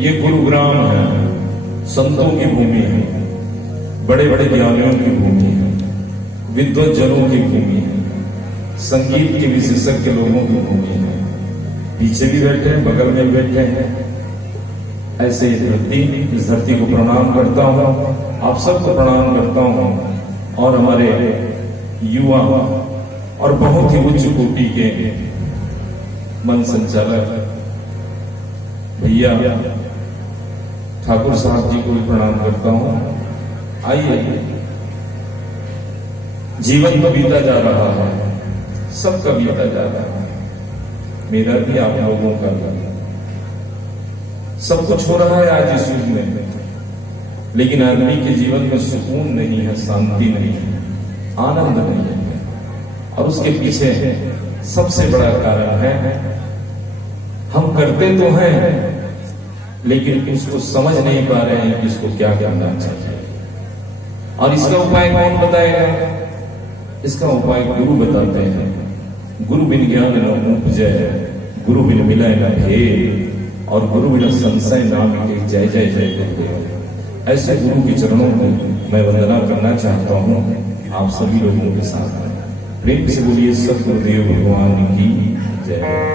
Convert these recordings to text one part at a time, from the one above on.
ये गुरुग्राम है, संतों की भूमि है, बड़े बड़े ज्ञानियों की भूमि है, विद्वज्जनों की भूमि है, संगीत के विशेषज्ञ लोगों की भूमि है। पीछे भी बैठे हैं, बगल में बैठे हैं। ऐसे इस धरती को प्रणाम करता हूं, आप सबको प्रणाम करता हूं। और हमारे युवा और बहुत ही उच्च कोटि के मन संचालक भैया ठाकुर साहब जी को भी प्रणाम करता हूं। आइए, जीवन तो बीता जा रहा है, सबका बीता जा रहा है, मेरा भी, आप लोगों का भी। सब कुछ हो रहा है आज इस युग में, लेकिन आदमी के जीवन में सुकून नहीं है, शांति नहीं है, आनंद नहीं है। और उसके पीछे सबसे बड़ा कारण है, हम करते तो हैं लेकिन उसको समझ नहीं पा रहे हैं कि इसको क्या करना चाहिए। और इसका उपाय कौन बताएगा? इसका उपाय गुरु बताते हैं। गुरु बिन ज्ञान न उपजय, गुरु बिन मिलय न भेद, और गुरु बिन संशय नाम के जय जय जय करते हो। ऐसे गुरु के चरणों में मैं वंदना करना चाहता हूं आप सभी लोगों के साथ। प्रेम से बोलिए सद्गुरुदेव भगवान की जय।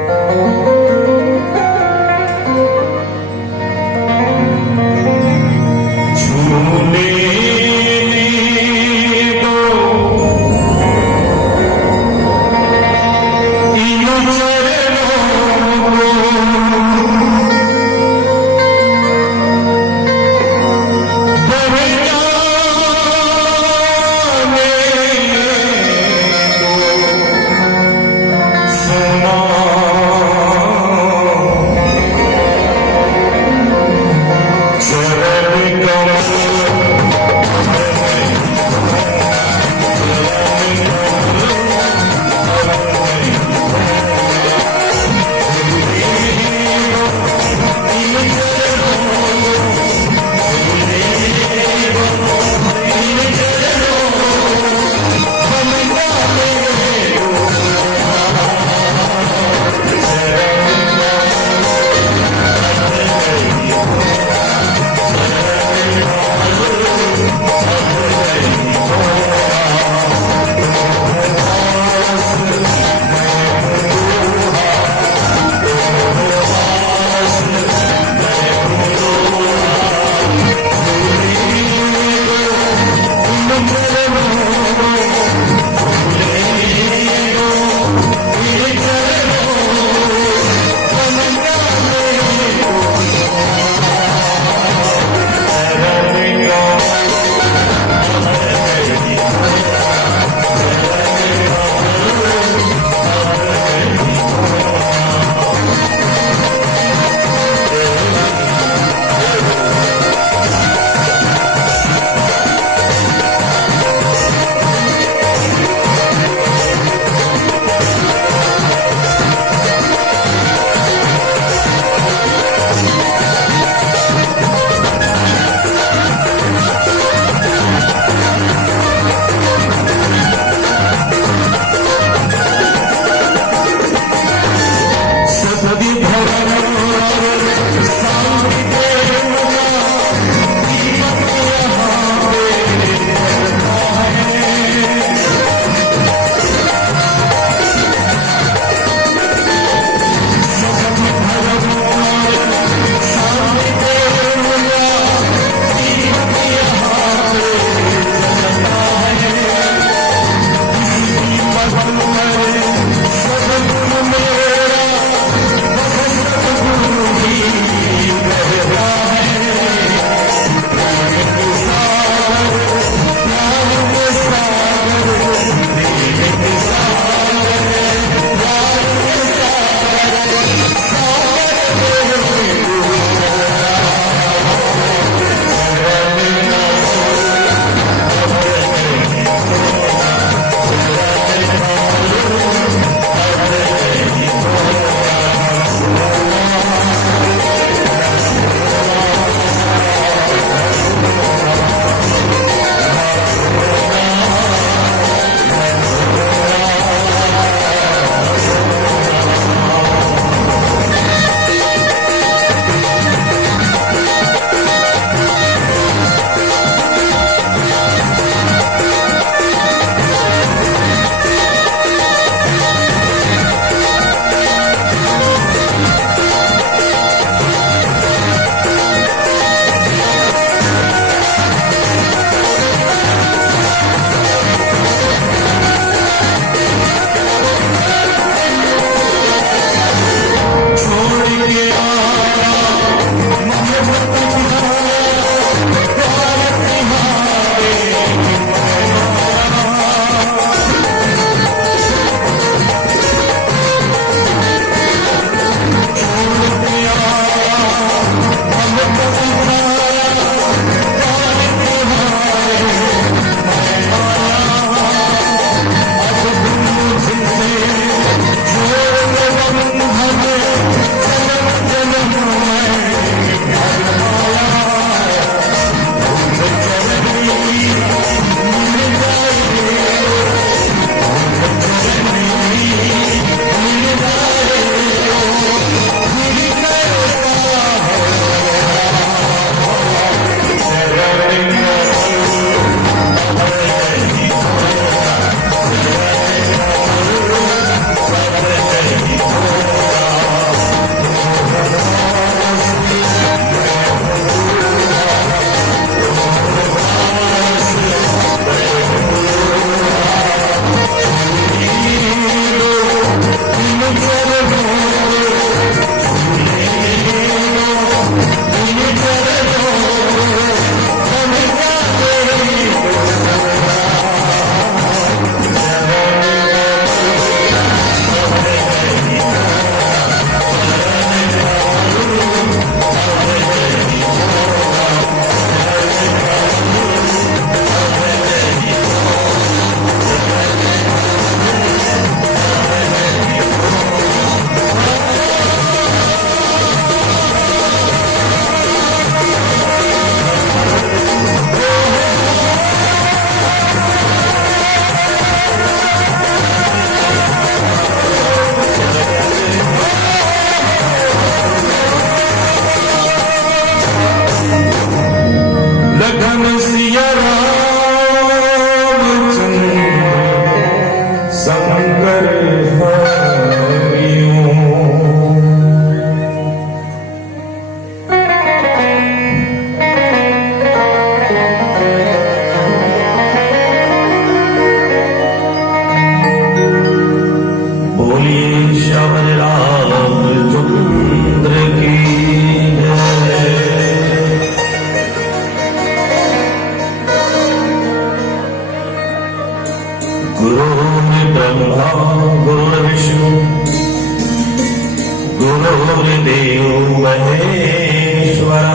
महेश्वर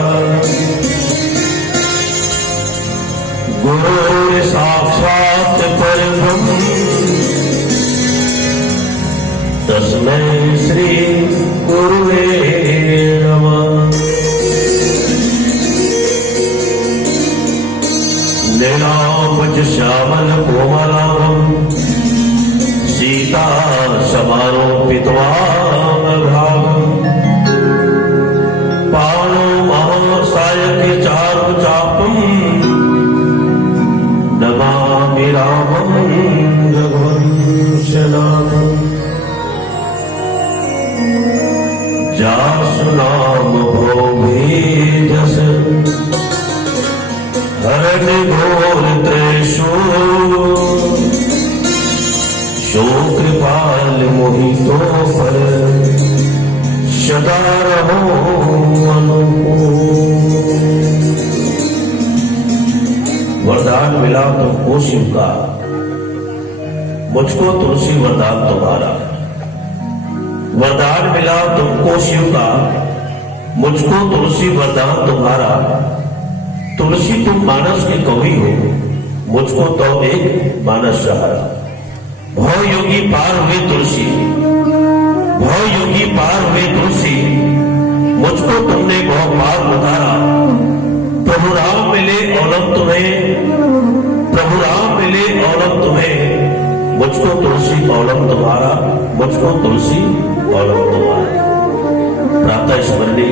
गुरु साक्षात् परब्रह्म तस्मै श्री गुरुवे नमः। नीलांबुज श्यामल कोमलांगं सीता समारोपितवानभागं पाणौ महासायके चारुचापं नमामि रामं रघुवंशनाथम्। जासु नाम भोगेजस हरण घोर त्रेषु शो कृपाल मोहितो पर सदा रहो अनुकूल। वरदान मिला तुमको शिव का, मुझको तुलसी वरदान तुम्हारा। वरदान मिला तुमको शिव का, मुझको तुलसी वरदान तुम्हारा। तुलसी तुम मानस के कवि हो, मुझको तो एक मानस सहारा। भव योगी पार हुए तुलसी, भव योगी पार हुए तुलसी, मुझको तुमने भव पार उतारा। प्रभु राम मिले औलम तुम्हें, प्रभु राम मिले औलम तुम्हें, मुझको तुलसी औलम तुम्हारा, मुझको तुलसी औलम तुम्हारा। प्रातः स्मरणी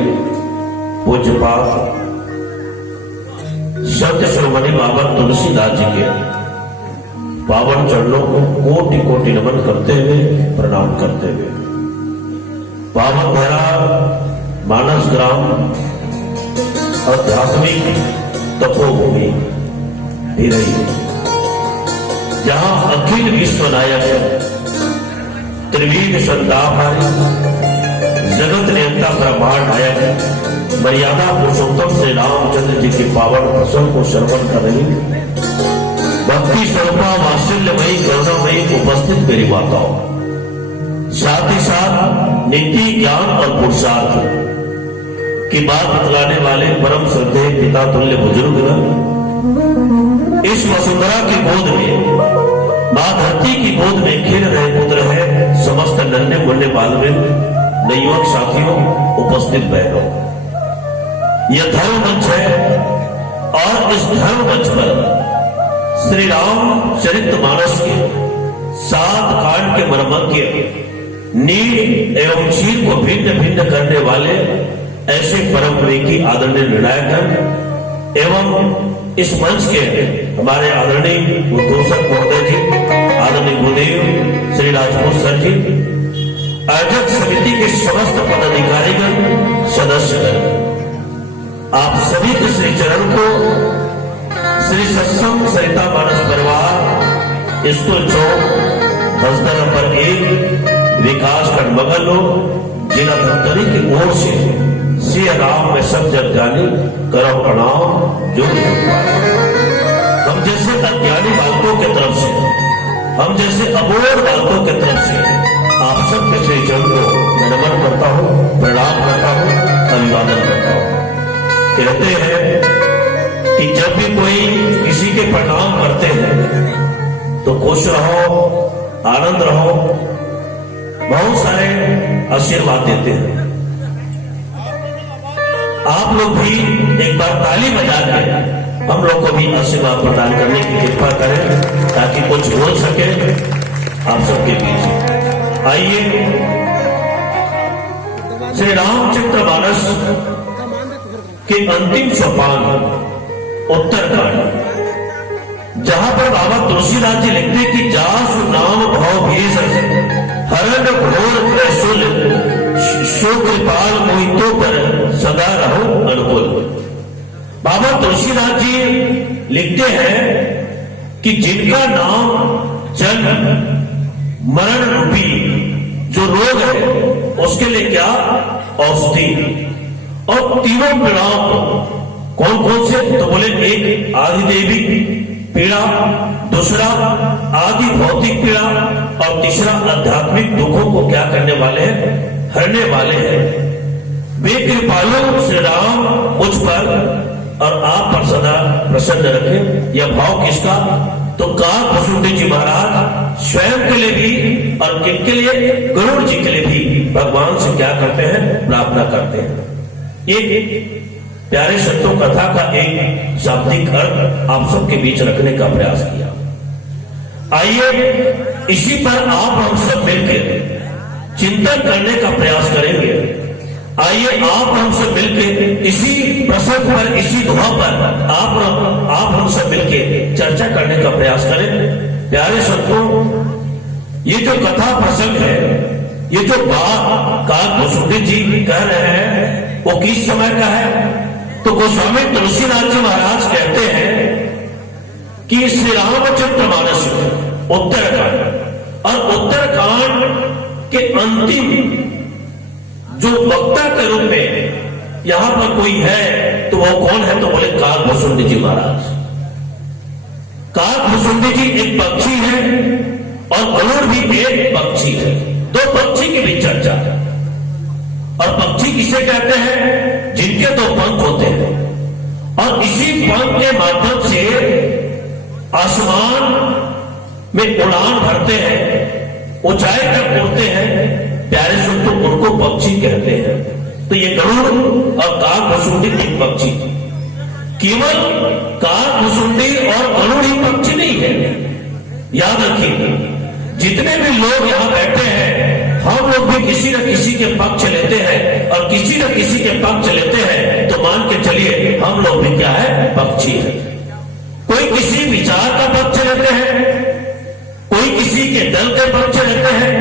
पूज्यपाद सत्य शिरोमणि बाबा तुलसीदास जी के पावन चरणों को कोटि कोटि नमन करते हुए प्रणाम करते हुए पावन धरा मानस ग्राम आध्यात्मिक तपोभूमि भी रही, जहां अखिल विश्व नायक त्रिविध संतापहारी जगत नियंता ब्रह्मांड नायक मर्यादा पुरुषोत्तम श्री रामचंद्र जी के पावन प्रसंग को श्रवण कर रही भक्ति स्वरूपा वात्सल्यमयी करुणामयी उपस्थित मेरी माताओं, साथ ही साथ नीति ज्ञान और पुरुषार्थ की बात बतलाने वाले परम श्रद्धेय पिता तुल्य बुजुर्ग, इस वसुंधरा की गोद में मां धरती की गोद में खेल रहे पुत्र है समस्त नन्हे मुन्ने बालवृंद, नवयुवक साथियों, उपस्थित बहनों। यह धर्म मंच है और इस धर्म मंच पर श्री राम चरितमानस के 7 कांड के मर्मज्ञ नील एवं चीर को भिन्न भिन्न करने वाले ऐसे परम विवेकी आदरणीय निर्णायक एवं इस मंच के हमारे आदरणीय उद्घोषक महोदय जी, आदरणीय गुरुदेव श्री राजपूत सर जी, आयोजक समिति के समस्त पदाधिकारीगण, सदस्यगण, आप सभी के श्री चरण को श्री सत्संग सरिता मानस परिवार स्कूल चौक बस्तर नंबर 1 विकास खंड मगलो जिला धमतरी की ओर से श्री राम में सब जग जानी करो प्रणाम जो हम जैसे अज्ञानी बालकों की तरफ से, हम जैसे अबोध बालकों की तरफ से आप सब के श्री चरण को नमन करता हूं, प्रणाम करता हूं, अभिवादन करता हूं। कहते हैं कि जब भी कोई किसी के प्रणाम करते हैं तो खुश रहो, आनंद रहो, बहुत सारे आशीर्वाद देते हैं। आप लोग भी एक बार ताली बजा के हम लोग को भी आशीर्वाद प्रदान करने की कृपा करें ताकि कुछ बोल सके आप सबके बीच। आइए श्री रामचरितमानस के अंतिम सोपान उत्तरकांड, जहां पर बाबा तुलसीदास जी लिखते कि जासु नाम भव भेष हरण घोर त्रैशूल शो कृपाल मोहितो पर सदा रहो अनुकूल। बाबा तुलसीदास जी लिखते हैं कि जिनका नाम जन्म मरण रूपी जो रोग है उसके लिए क्या औषधि, और तीनों पीड़ाओं कौन कौन से, तो बोले एक आदिदेवी पीड़ा, दूसरा आदि भौतिक पीड़ा और तीसरा आध्यात्मिक दुखों को क्या करने वाले हैं, हरने वाले हैं। वे कृपालु श्री राम मुझ पर और आप पर सदा प्रसन्न रखें। यह भाव किसका? तो काक भुसुंडी जी महाराज स्वयं के लिए भी और किनके लिए? गरुड़ जी के लिए भी भगवान से क्या करते हैं? प्रार्थना करते हैं। एक प्यारे शब्दों कथा का एक शाब्दिक अर्थ आप सबके बीच रखने का प्रयास किया। आइए इसी पर आप हम सब मिलकर चिंतन करने का प्रयास करेंगे। आइए आप हम सब मिलकर इसी प्रसंग पर, इसी दुआ पर आप हम सब मिलकर चर्चा करने का प्रयास करें। प्यारे संतों, ये जो कथा प्रसंग है, ये जो बात काक भुसुंडी जी कह रहे हैं, वो किस समय का है? तो गोस्वामी तुलसीदास जी महाराज कहते हैं कि श्री रामचरितमानस उत्तरकांड, और उत्तरकांड के अंतिम जो वक्ता के रूप में यहां पर कोई है, तो वो कौन है? तो बोले काक भुसुंडी जी महाराज। काक भुसुंडी जी एक पक्षी है और गरुड़ भी एक पक्षी है। दो पक्षी की भी चर्चा। और पक्षी किसे कहते हैं? जिनके दो पंख होते हैं और इसी पंख के माध्यम से आसमान में उड़ान भरते हैं, ऊंचाई तक उड़ते हैं। प्यारे सुनते उनको पक्षी कहते हैं। तो ये गरुड़ और काक भुसुंडी एक पक्षी। केवल काक भुसुंडी और गरुड़ ही पक्षी नहीं है। याद रखिए, जितने भी लोग यहां बैठे हैं, हम लोग भी किसी न किसी के पक्ष लेते हैं, और किसी न किसी के पक्ष लेते हैं तो मान के चलिए हम लोग भी क्या है? पक्षी है। कोई किसी विचार का पक्ष लेते हैं, कोई किसी के दल के पक्ष लेते हैं,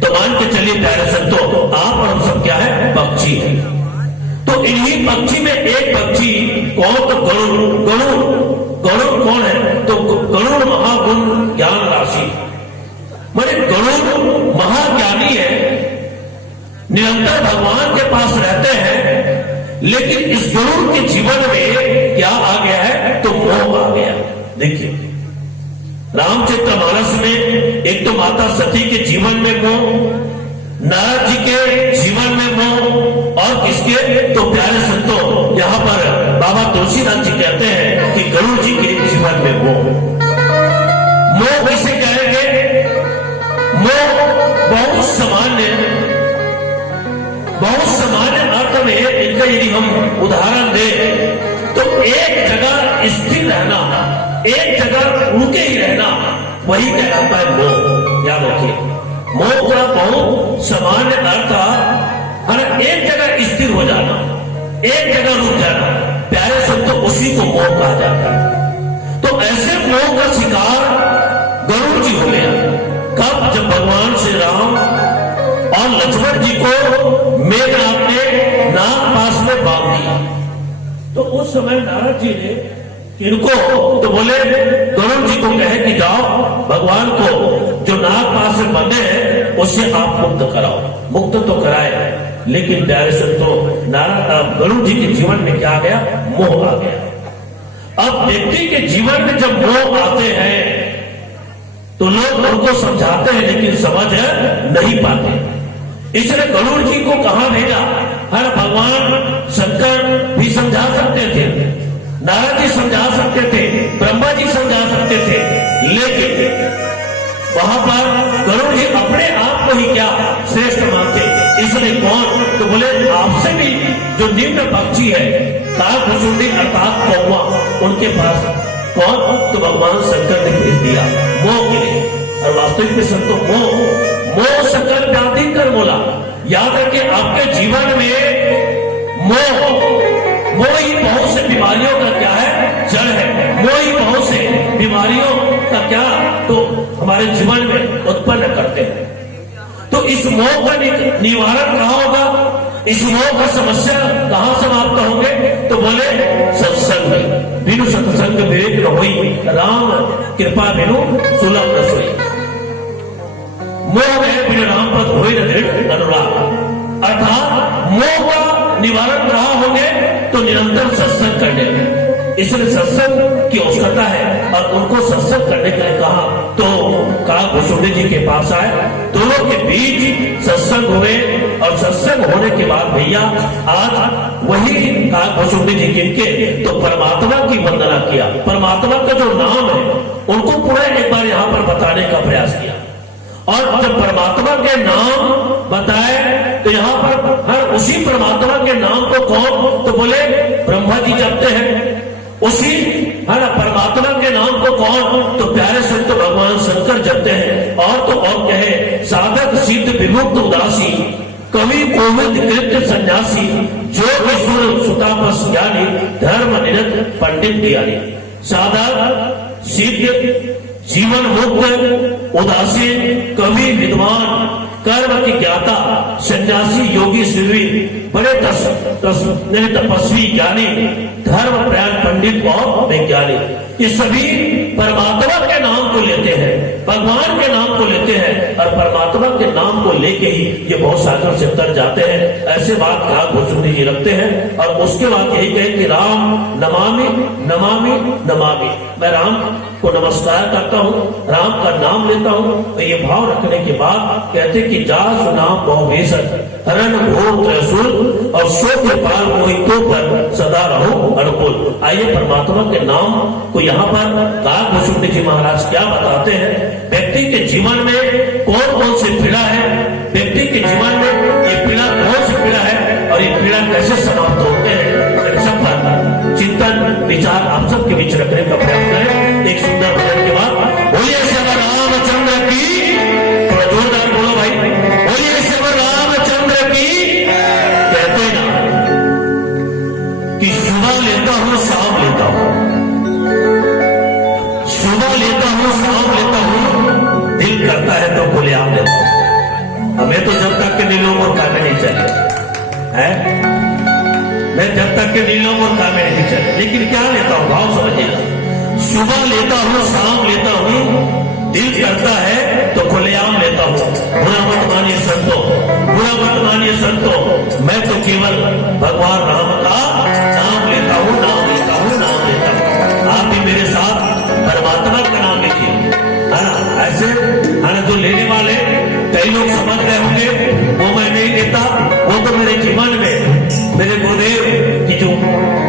तो मान के चलिए प्यारे संतों, आप और हम सब क्या है? पक्षी है। तो इन्हीं पक्षी में एक पक्षी कौन? तो गरुड़। गरुड़ कौन है? तो गरुड़ महागुण ज्ञान राशि, माने गरुड़ महाज्ञानी है, निरंतर भगवान के पास रहते हैं। लेकिन इस गरुड़ के जीवन में क्या आ गया है? तो मोह आ गया। देखिए, रामचरितमानस में एक तो माता सती के जीवन में मोह, नारद जी के जीवन में मोह, और किसके? तो प्यारे संतों, यहां पर बाबा तुलसीदास जी कहते हैं कि गरुड़ जी के जीवन में मोह। मोह किसे कहेंगे? मोह बहुत सामान्य अर्थ में इनका यदि हम उदाहरण दें तो एक जगह स्थिर रहना, एक जगह रुके ही रहना, वही कहलाता है मोह। याद रखिए, मोह का बहुत सामान्य अर्थ है एक जगह स्थिर हो जाना, एक जगह रुक जाना। प्यारे संतों, उसी को मोह कहा जाता है। तो ऐसे मोह का शिकार गरुड़ जी हो गया। कब? जब भगवान श्री राम और लक्ष्मण जी को मेघनाथ ने नाग पास में बांध दिया। तो उस समय नारद जी ने इनको तो बोले, गरुड़ जी को कहे कि जाओ भगवान को जो नाग पास में बंधे हैं उससे आप मुक्त कराओ। मुक्त तो कराए, लेकिन प्यारे संतों, गरुड़ जी के जीवन में क्या आ गया? मोह आ गया। अब व्यक्ति के जीवन में जब मोह आते हैं तो लोग उनको समझाते हैं, लेकिन समझ नहीं पाते। इसलिए गरुड़ जी को कहां भेजा? हर भगवान शंकर भी समझा सकते थे, नारद जी समझा सकते थे, ब्रह्मा जी समझा सकते थे, लेकिन वहां पर गरुड़ जी अपने आप को ही क्या श्रेष्ठ मानते। इसलिए कौन? तो बोले आपसे भी जो निम्न पक्षी है, काक भुसुंडी अर्थात कौवा, उनके पास कौन? तो भगवान शंकर ने भेज दिया मोह के लिए। और वास्तविक में संतों, मोह सकल व्याधि कर बोला। याद रखिए, आपके जीवन में मोह ही बहुत से बीमारियों का क्या है? जड़ है। मोह ही बहुत से बीमारियों का क्या तो हमारे जीवन में उत्पन्न करते हैं। तो इस मोह का निवारण कहां होगा? इस मोह का समस्या कहां समाप्त होंगे? तो बोले सत्संग में। बिनु सत्संग विवेक न होई, राम कृपा बिनु सुलभ न सोई। मोह में बिनु राम पद होई न दृढ़ अनुराग। अर्थात मोह का निवारण कहां होंगे? तो निरंतर सत्संग करने में। इसलिए सत्संग की आवश्यकता है और उनको सत्संग करने के लिए कहा तो काग भुसुंडी जी के पास आए। दोनों के बीच सत्संग हुए और सत्संग होने के बाद भैया आज वही काग भुसुंडी जी किनके तो परमात्मा की वंदना किया। परमात्मा का जो नाम है उनको पुनः एक बार यहाँ पर बताने का प्रयास किया और जब परमात्मा के नाम बताए तो यहाँ पर हर उसी परमात्मा के नाम को कौन तो बोले ब्रह्मा जी जपते हैं। उसी है ना परमात्मा के नाम को कौन तो प्यारे संत भगवान शंकर जपते हैं। और तो और कहे साधक सिद्ध विमुक्त उदासी कवि कोविद कृत्य सन्यासी जो ईश्वर सुतापस ज्ञानी धर्म निरत पंडित ज्ञानी। साधक सिद्ध जीवन मुक्त उदासीन कवि विद्वान कर्म की ज्ञाता सन्यासी योगी शिवी बड़े तपस्वी ज्ञानी धर्म प्रयाण पंडित और वैज्ञानिक ये सभी परमात्मा के नाम को लेते हैं, भगवान के नाम को लेते हैं और परमात्मा के नाम को लेके ही ये बहुत सागर से तर जाते हैं। ऐसे बात काग भुसुंडी जी रखते हैं और उसके बाद यही कहे कि राम नमामि नमामि नमामि। मैं राम को नमस्कार करता हूँ, राम का नाम लेता हूँ। तो ये भाव रखने के बाद कहते कि जा सुनाम बहु बेसत हरण भोग त्रैशूल और शोक पाल मोहितों पर सदा रहो अनुकूल। आइए परमात्मा के नाम को यहाँ पर काग भुसुंडी जी महाराज क्या बताते हैं। व्यक्ति के जीवन में कौन कौन सी पीड़ा है, व्यक्ति के जीवन में ये पीड़ा कौन सी पीड़ा है और ये पीड़ा कैसे समाप्त होते हैं, इन सब पर चिंतन विचार आप सबके बीच रखने का प्रयास करें। एक सुंदर भजन के बाद बोलिए श्री रामचंद्र की, थोड़ा जोरदार बोलो भाई, बोलिए श्री रामचंद्र की। कहते ना कि सुबह लेता हूँ शाम लेता हूँ, सुबह लेता हूँ शाम लेता हूँ, दिल करता है तो खुलेआम लेता हूँ। हमें तो जब तक के नीलों को कामे नहीं चले है, मैं जब तक के नीलों को कामे नहीं चले, लेकिन क्या लेता हूँ भाव समझिएगा। सुबह लेता हूँ शाम लेता हूँ, दिल करता है तो खुलेआम लेता हूँ। बुरा मत मानिए संतो, बुरा मत मानिए संतो, मैं तो केवल भगवान राम का नाम लेता हूँ, नाम लेता हूँ, नाम लेता हूँ। आप भी मेरे साथ परमात्मा का नाम लीजिए, है ना। ऐसे है ना जो लेने वाले कई लोग समझ रहे होंगे वो मैं नहीं लेता, वो तो मेरे जीवन में मेरे गुरुदेव की जो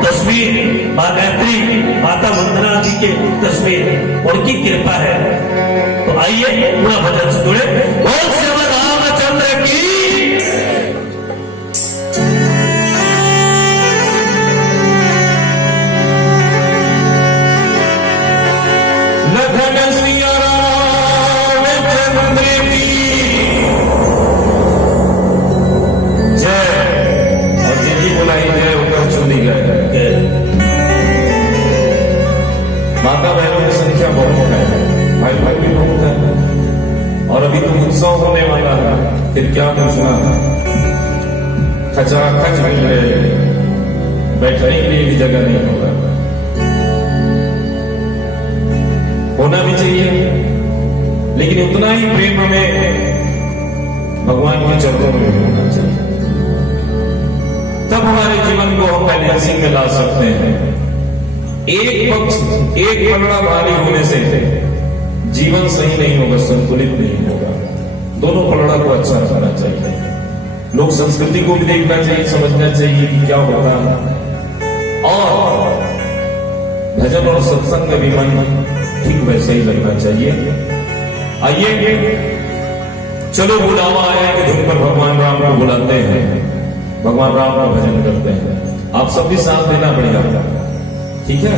तस्वीर माँ गायत्री माता वंदना जी के तस्वीर उनकी कृपा है। तो आइए पूरा भजन से जुड़े। बोल श्री रामचंद्र की। लखन सिया रामचंद्र की जय। और जिनकी बुलाई जय होकर चुनी गए। माता बहनों की संख्या बहुत है, भाई भाई भी बहुत है और अभी तो उत्सव होने वाला है, फिर क्या पूछना। खचाखच मिल रहे, बैठने के लिए भी जगह नहीं होगा। होना भी चाहिए, लेकिन उतना ही प्रेम हमें भगवान के चरणों में भी होना चाहिए, तब हमारे जीवन को हम बैलेंसिंग में ला सकते हैं। एक पक्ष एक पलड़ा भारी होने से जीवन सही नहीं होगा, संतुलित नहीं होगा। दोनों पलड़ा को अच्छा रखना चाहिए। लोक संस्कृति को भी देखना चाहिए, समझना चाहिए कि क्या होता है और भजन और सत्संग में भी मन ठीक वैसे ही लगना चाहिए। आइए चलो बुलावा आया कि धुन पर भगवान राम को बुलाते हैं, भगवान राम का भजन करते हैं। आप सब भी साथ देना पड़ेगा, ठीक है।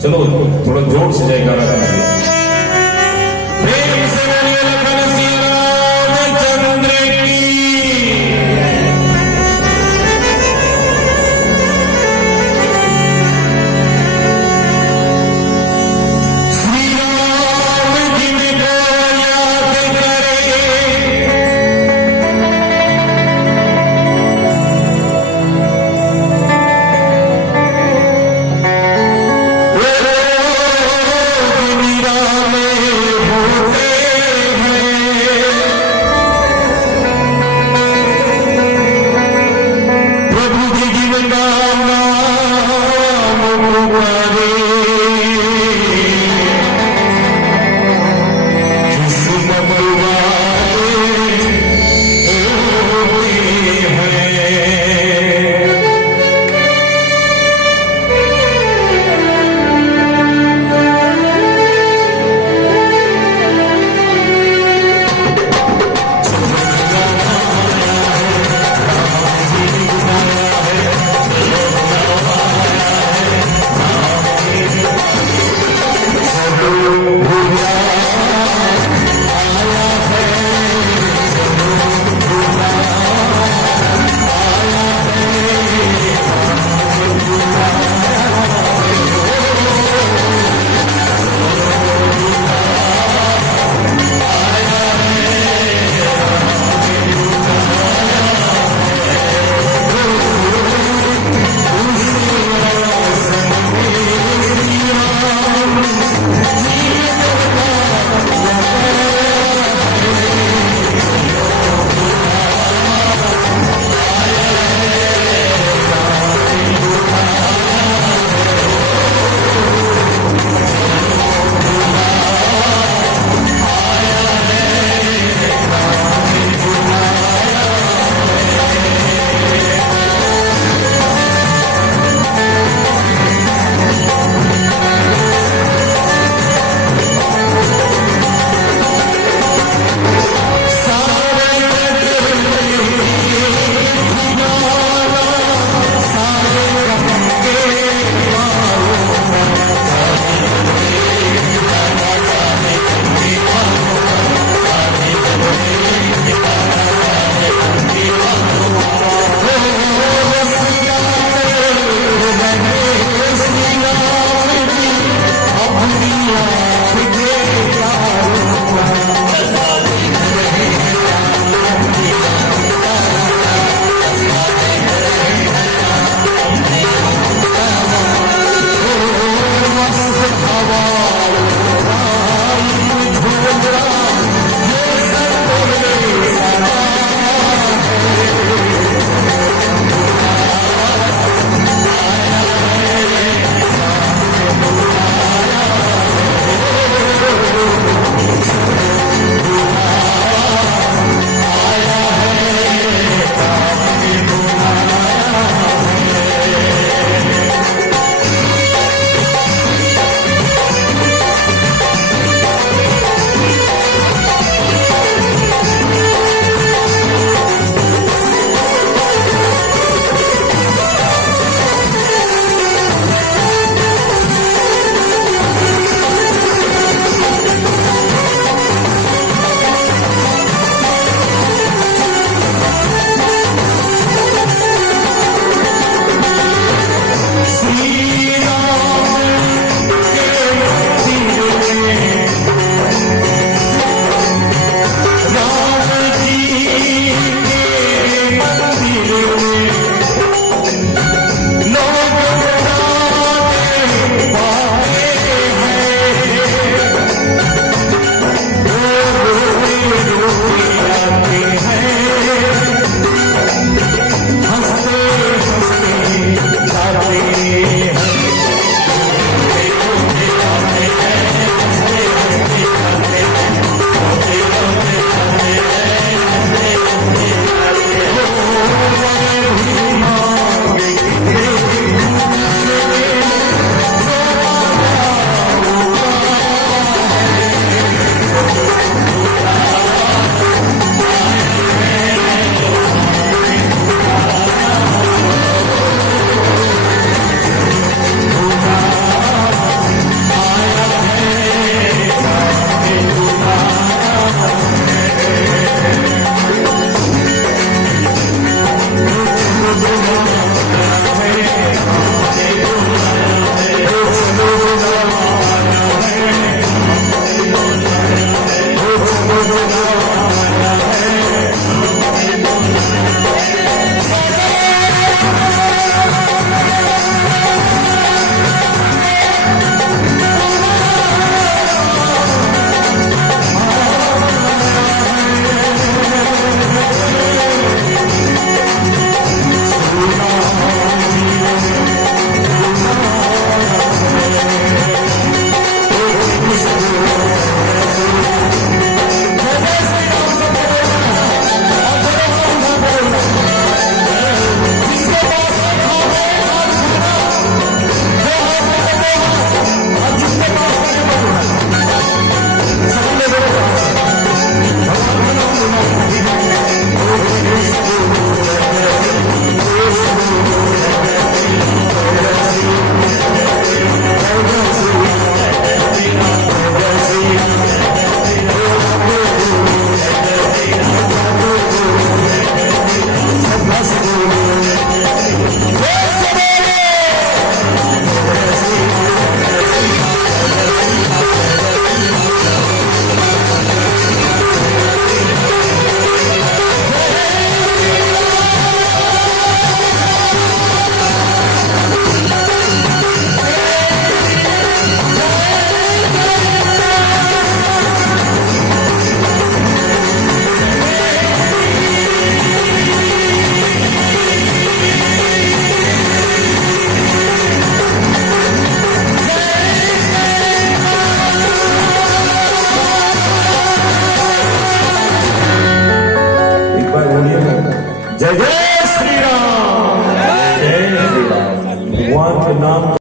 चलो थोड़ा जोर से जयकारा करिए। प्रेम से बोलिए लखन सिया रामचंद्र की। श्री राम जी को याद करे, मेरा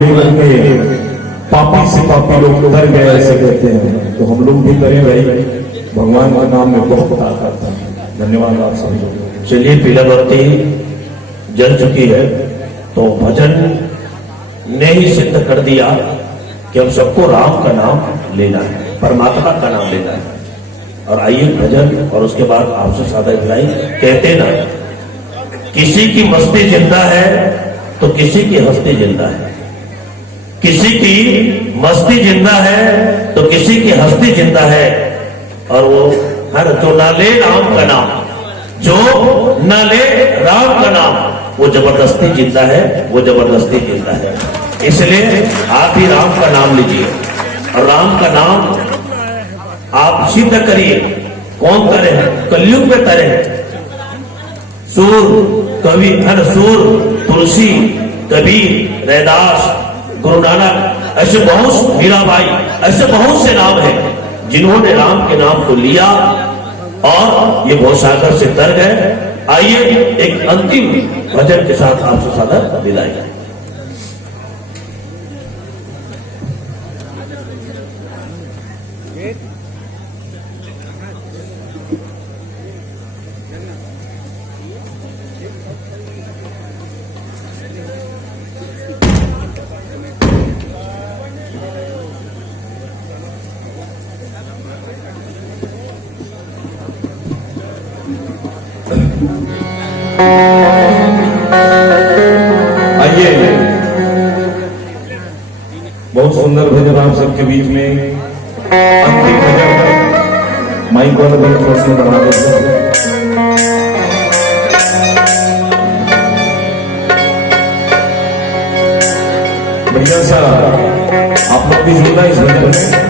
जीवन में पापी से पापी लोग डर गए ऐसे कहते हैं, तो हम लोग भी करें भाई, भगवान के नाम में बहुत ताकत है। धन्यवाद आप सभी लोग। चलिए पीला बत्ती जल चुकी है, तो भजन ने ही सिद्ध कर दिया कि हम सबको राम का नाम लेना है, परमात्मा का नाम लेना है। और आइए भजन और उसके बाद आपसे सादा इतलाई। कहते ना, किसी की मस्ती जिंदा है तो किसी की हस्ती जिंदा है, किसी की मस्ती जिंदा है तो किसी की हस्ती जिंदा है। और वो हर जो ना ले राम का नाम, जो ना ले राम का नाम, वो जबरदस्ती जिंदा है, वो जबरदस्ती जिंदा है। इसलिए आप ही राम का नाम लीजिए और राम का नाम आप सिद्ध करिए। कौन करे? कलयुग में करे। सूर कवि, हर सूर, तुलसी, कबीर, रैदास, गुरु नानक, ऐसे बहुत, मीराबाई, ऐसे बहुत से नाम हैं जिन्होंने राम के नाम को लिया और ये भवसागर से तर गए। आइए एक अंतिम भजन के साथ आपसे सादर विदाई। आइए, बहुत सुंदर भजन आप सबके बीच में, अंतिम भजन। माइक वाला भी थोड़ा सा बढ़ा देते। बढ़िया सा आप लोग भी जुड़ना इस भजन में।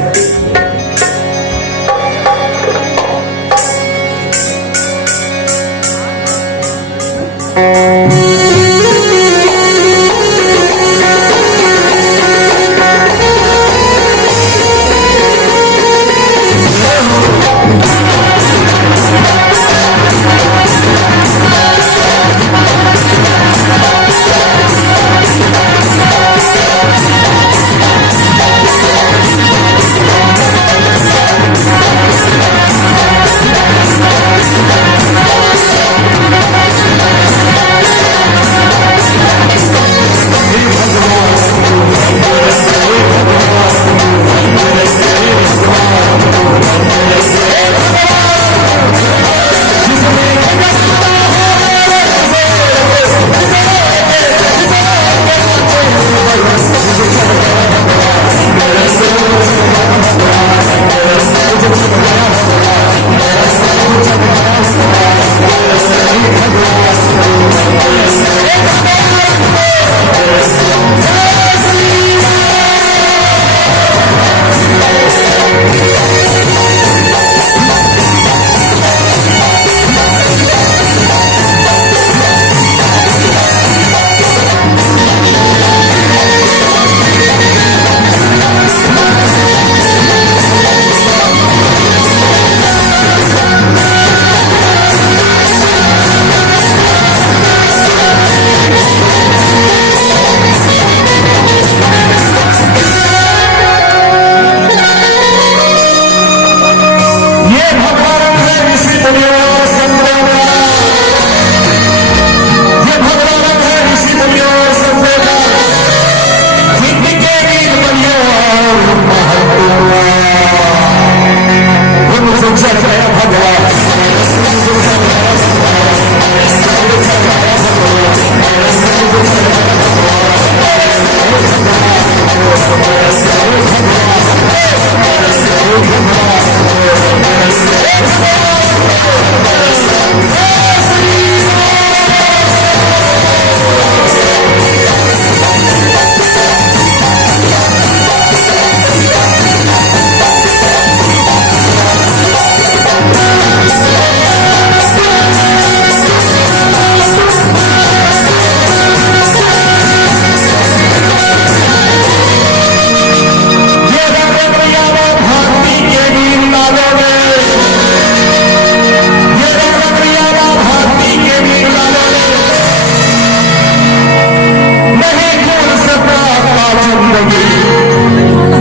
होगी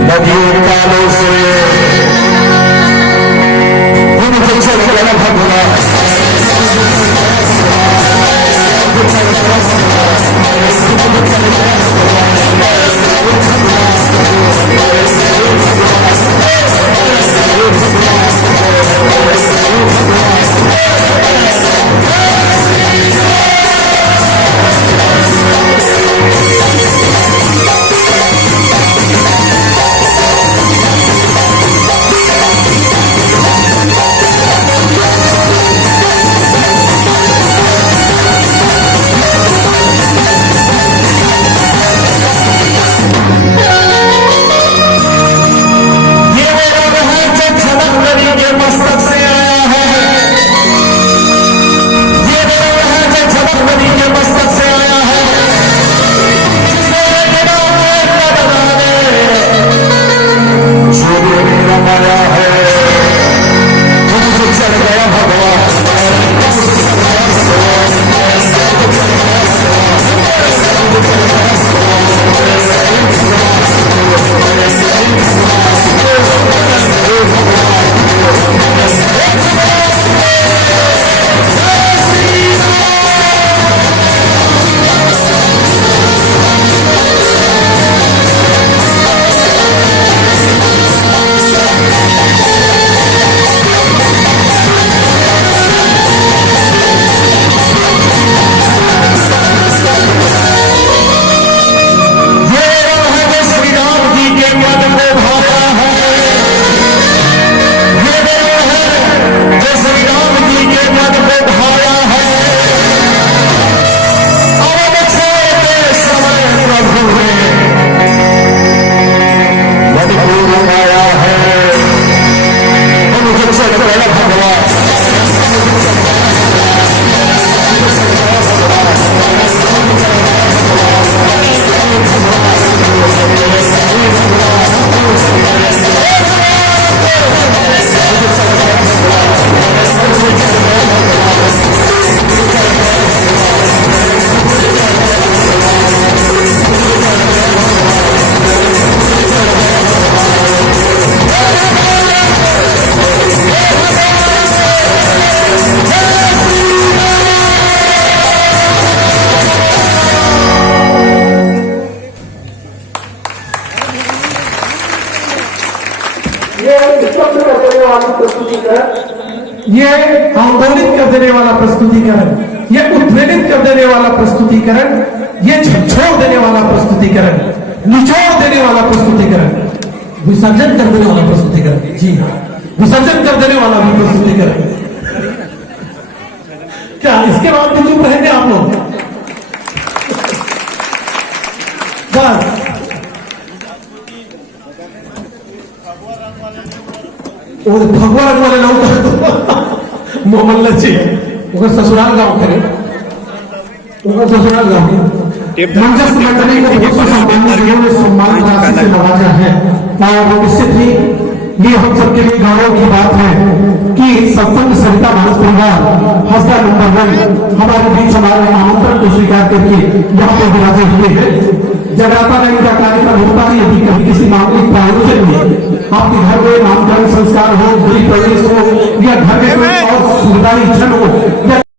नदियों कालों से मुझे चल गया भगवान ये आंदोलित कर देने वाला प्रस्तुतिकरण, ये उद्वेलित कर देने वाला प्रस्तुतिकरण, ये झकझोर देने वाला प्रस्तुतिकरण, निचोड़ देने वाला प्रस्तुतिकरण, विसर्जन कर देने वाला प्रस्तुतिकरण। जी हाँ, विसर्जन कर देने वाला भी प्रस्तुतिकरण। क्या इसके बाद भी चुप रहेंगे आप लोग? बस भगवान वाले लोग मोहम्मद जी उनका ससुराल गांव करे, उनका ससुराल गांव मंचस्थ मंडली को बहुत सम्मान राशि से नवाजा है। और निश्चित ही ये हम सबके लिए गौरव की बात है कि सत्संग सरिता मानस परिवार हंसदा नंबर 1 हमारे बीच हमारे आमंत्रण को स्वीकार करके यहाँ पे विराजे हुए हैं। जगराता में इनका कार्यक्रम होता है, यदि कभी किसी मामूलिक प्रायोजन में आपके घर में नामकरण संस्कार हो, गृह प्रवेश हो या घर में कोई और सुविधाई क्षण हो या